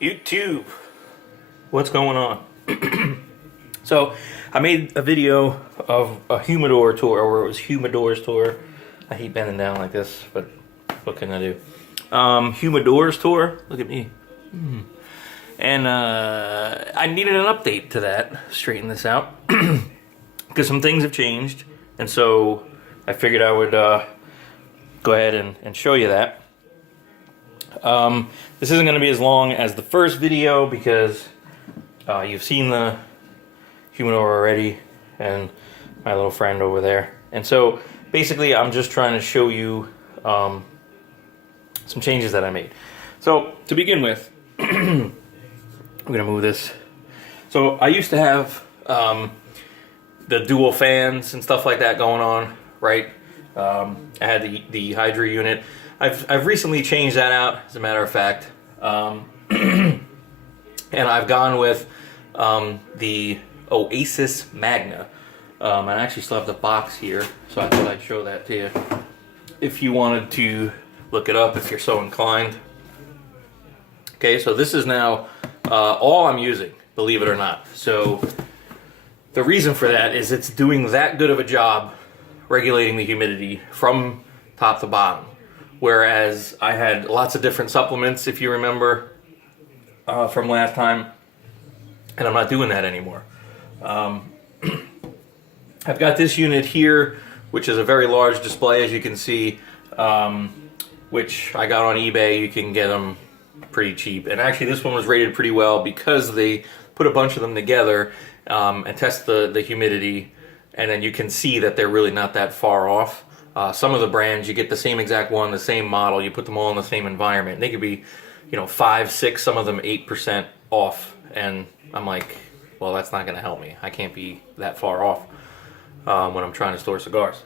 YouTube, what's going on? So I made a video of a Humidor tour, or it was Humidor's tour. I hate bending down like this, but what can I do? Humidor's tour, look at me. And I needed an update to that, straighten this out, because some things have changed, and so I figured I would go ahead and show you that. This isn't going to be as long as the first video because you've seen the Humidor already and my little friend over there. And so basically I'm just trying to show you some changes that I made. So to begin with, I'm going to move this. So I used to have the dual fans and stuff like that going on, right? I had the Hydra unit. I've recently changed that out, as a matter of fact, and I've gone with the Oasis Magna. I actually still have the box here, so I thought I'd show that to you if you wanted to look it up, if you're so inclined. Okay, so this is now all I'm using, believe it or not. So the reason for that is it's doing that good of a job regulating the humidity from top to bottom. Whereas I had lots of different supplements, if you remember, from last time, and I'm not doing that anymore. I've got this unit here, which is a very large display, as you can see, which I got on eBay. You can get them pretty cheap. And actually this one was rated pretty well because they put a bunch of them together and test the humidity, and then you can see that they're really not that far off. Some of the brands, you get the same exact one, the same model, you put them all in the same environment. They could be, 5, 6, some of them 8% off. And I'm like, well, that's not going to help me. I can't be that far off when I'm trying to store cigars.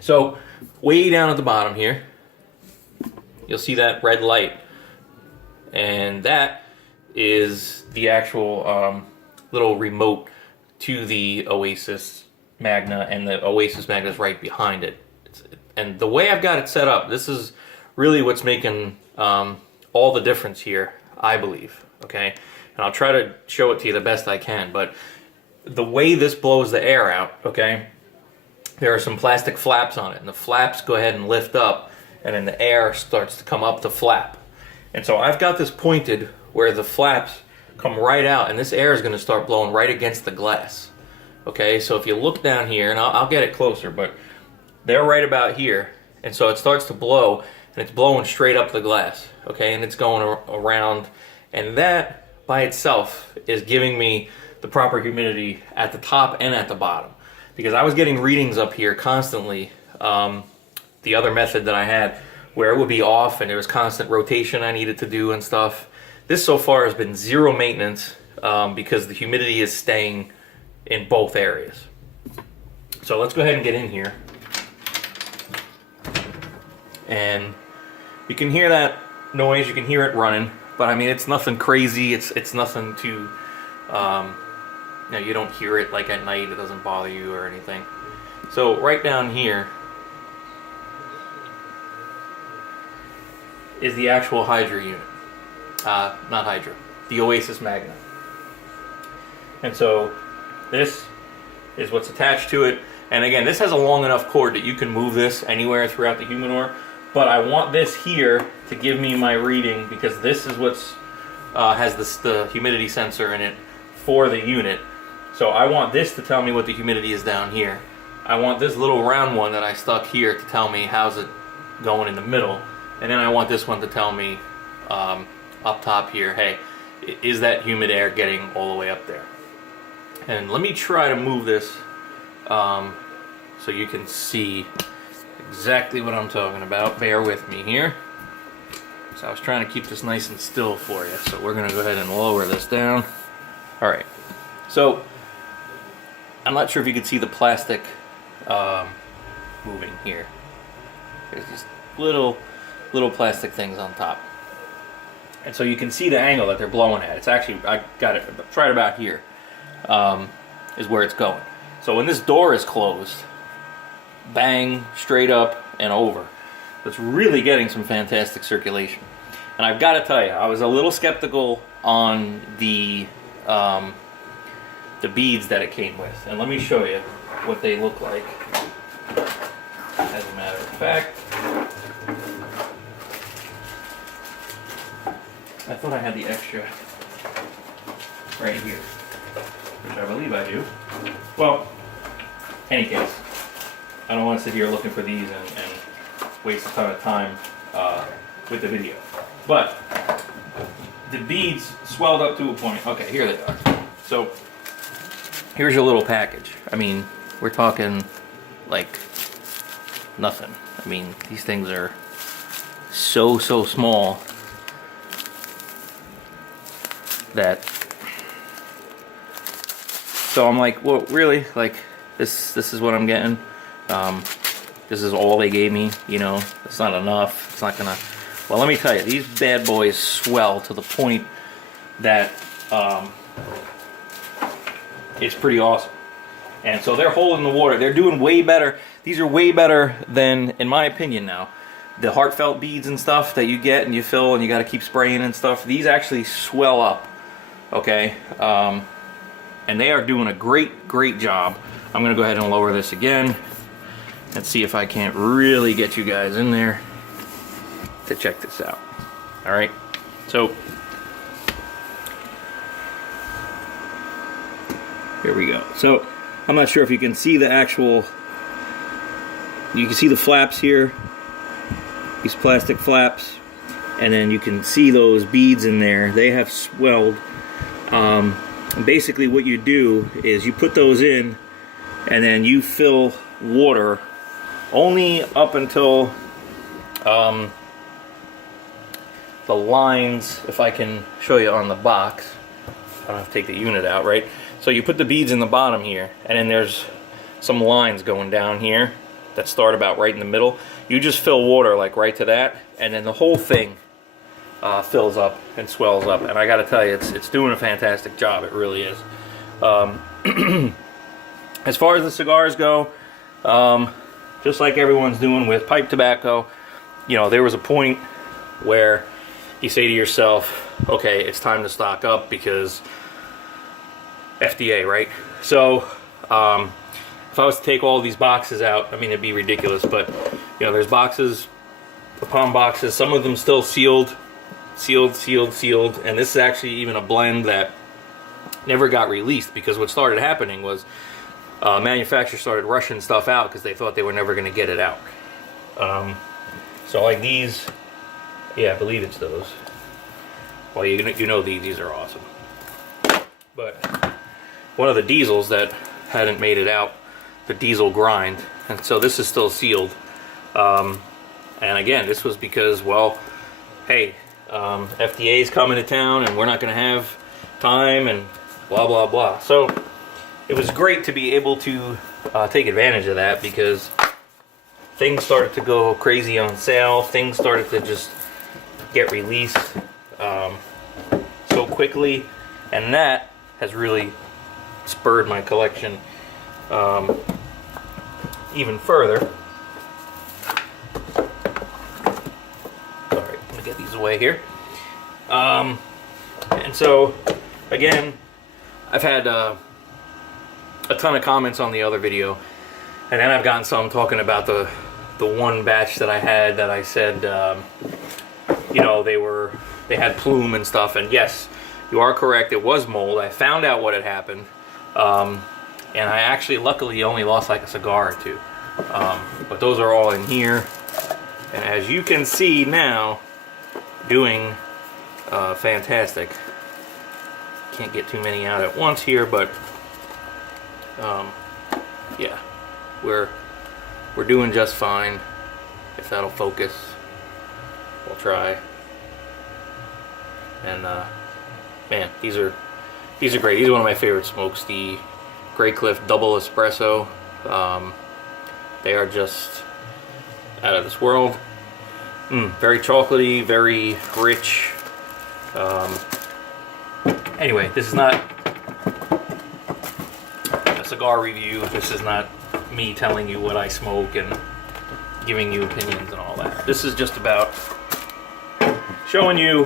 So way down at the bottom here, you'll see that red light. And that is the actual little remote to the Oasis Magna, and the Oasis Magna is right behind it. And the way I've got it set up, this is really what's making all the difference here, I believe. Okay, and I'll try to show it to you the best I can. But the way this blows the air out, okay, there are some plastic flaps on it, and the flaps go ahead and lift up, and then the air starts to come up the flap. And so I've got this pointed where the flaps come right out, and this air is going to start blowing right against the glass. Okay, so if you look down here, and I'll get it closer, but they're right about here, and so it starts to blow, and it's blowing straight up the glass, okay, and it's going around, and that by itself is giving me the proper humidity at the top and at the bottom, because I was getting readings up here constantly, the other method that I had, where it would be off, and there was constant rotation I needed to do and stuff. This so far has been zero maintenance, because the humidity is staying in both areas. So let's go ahead and get in here. And you can hear that noise, you can hear it running, but I mean it's nothing crazy, it's nothing to, you don't hear it like at night, it doesn't bother you or anything. So right down here is the actual Hydra unit. Not Hydra, the Oasis Magna. And so this is what's attached to it. And again, this has a long enough cord that you can move this anywhere throughout the Humidor. But I want this here to give me my reading, because this is what's has the humidity sensor in it for the unit. So I want this to tell me what the humidity is down here. I want this little round one that I stuck here to tell me how's it going in the middle. And then I want this one to tell me up top here, hey, is that humid air getting all the way up there? And let me try to move this so you can see exactly what I'm talking about. Bear with me here. So I was trying to keep this nice and still for you. So we're going to go ahead and lower this down. Alright, so I'm not sure if you can see the plastic moving here. There's these little plastic things on top. And so you can see the angle that they're blowing at. It's actually, I got it right about here. Is where it's going. So when this door is closed, bang, straight up and over. It's really getting some fantastic circulation. And I've got to tell you, I was a little skeptical on the beads that it came with. And let me show you what they look like. As a matter of fact, I thought I had the extra right here, which I believe I do. Well, any case, I don't want to sit here looking for these and waste a ton of time with the video. But the beads swelled up to a point. Okay, here they are. So here's your little package. I mean, we're talking like nothing. I mean, these things are so small that. So I'm like, well, really? Like, this is what I'm getting? This is all they gave me, you know? It's not enough. It's not gonna... Well, let me tell you, these bad boys swell to the point that it's pretty awesome. And so they're holding the water. They're doing way better. These are way better than, in my opinion now, the heartfelt beads and stuff that you get and you fill and you got to keep spraying and stuff. These actually swell up, okay? And they are doing a great job. I'm going to go ahead and lower this again and see if I can't really get you guys in there to check this out. All right, so here we go. So I'm not sure if you can see the actual, you can see the flaps here, these plastic flaps, and then you can see those beads in there. They have swelled. And basically what you do is you put those in and then you fill water only up until the lines, if I can show you on the box. I don't have to take the unit out, right? So you put the beads in the bottom here, and then there's some lines going down here that start about right in the middle. You just fill water like right to that, and then the whole thing fills up and swells up. And I got to tell you, it's doing a fantastic job. It really is. As far as the cigars go, just like everyone's doing with pipe tobacco, you know, there was a point where you say to yourself, okay, it's time to stock up because FDA, right? So if I was to take all these boxes out, I mean, it'd be ridiculous, but you know, there's boxes upon boxes, some of them still sealed, and this is actually even a blend that never got released, because what started happening was manufacturers started rushing stuff out because they thought they were never going to get it out. So like these, yeah, I believe it's those. Well, you know these are awesome. But one of the diesels that hadn't made it out, the diesel grind, and so this is still sealed. And again, this was because, well, hey, FDA is coming to town and we're not going to have time and blah blah blah. So it was great to be able to take advantage of that, because things started to go crazy on sale. Things started to just get released so quickly, and that has really spurred my collection even further. Sorry, I'm gonna get these away here. And so, again, I've had a ton of comments on the other video, and then I've gotten some talking about the one batch that I had that I said, you know, they had plume and stuff, and yes, you are correct, it was mold. I found out what had happened, and I actually luckily only lost like a cigar or two, but those are all in here, and as you can see now, doing fantastic. Can't get too many out at once here, but yeah, we're doing just fine. If that'll focus, we'll try. And man, these are great. These are one of my favorite smokes, the Grey Cliff Double Espresso. They are just out of this world. Very chocolatey, very rich. Anyway, this is not a cigar review. This is not me telling you what I smoke and giving you opinions and all that. This is just about showing you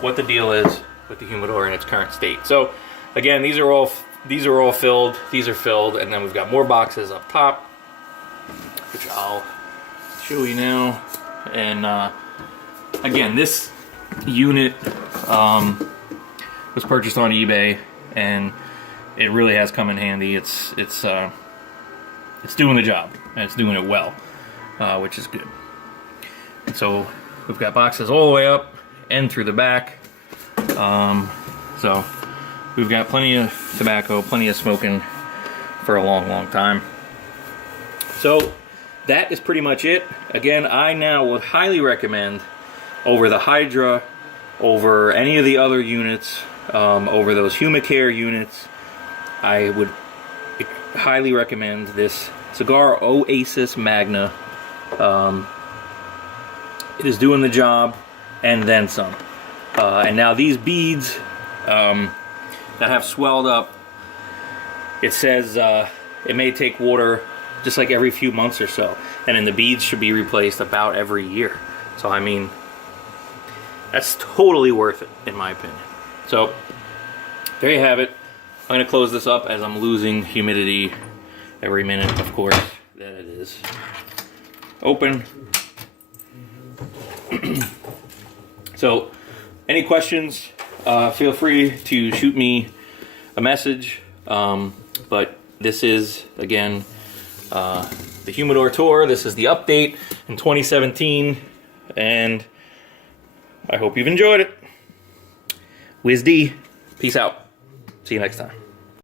what the deal is with the humidor in its current state. So again, these are all filled. These are filled, and then we've got more boxes up top, which I'll show you now. And again, this unit was purchased on eBay, and it really has come in handy. It's doing the job, and it's doing it well, which is good. And so we've got boxes all the way up and through the back. So we've got plenty of tobacco, plenty of smoking for a long, long time. So that is pretty much it. Again, I now would highly recommend over the Hydra, over any of the other units, over those Humicare units, I would highly recommend this Cigar Oasis Magna. It is doing the job and then some. And now these beads that have swelled up, it says it may take water just like every few months or so, and then the beads should be replaced about every year. So I mean, that's totally worth it in my opinion. So there you have it. I'm going to close this up as I'm losing humidity every minute, of course, that it is open. So any questions, feel free to shoot me a message. But this is, again, the Humidor Tour. This is the update in 2017, and I hope you've enjoyed it. Wiz D, peace out. See you next time.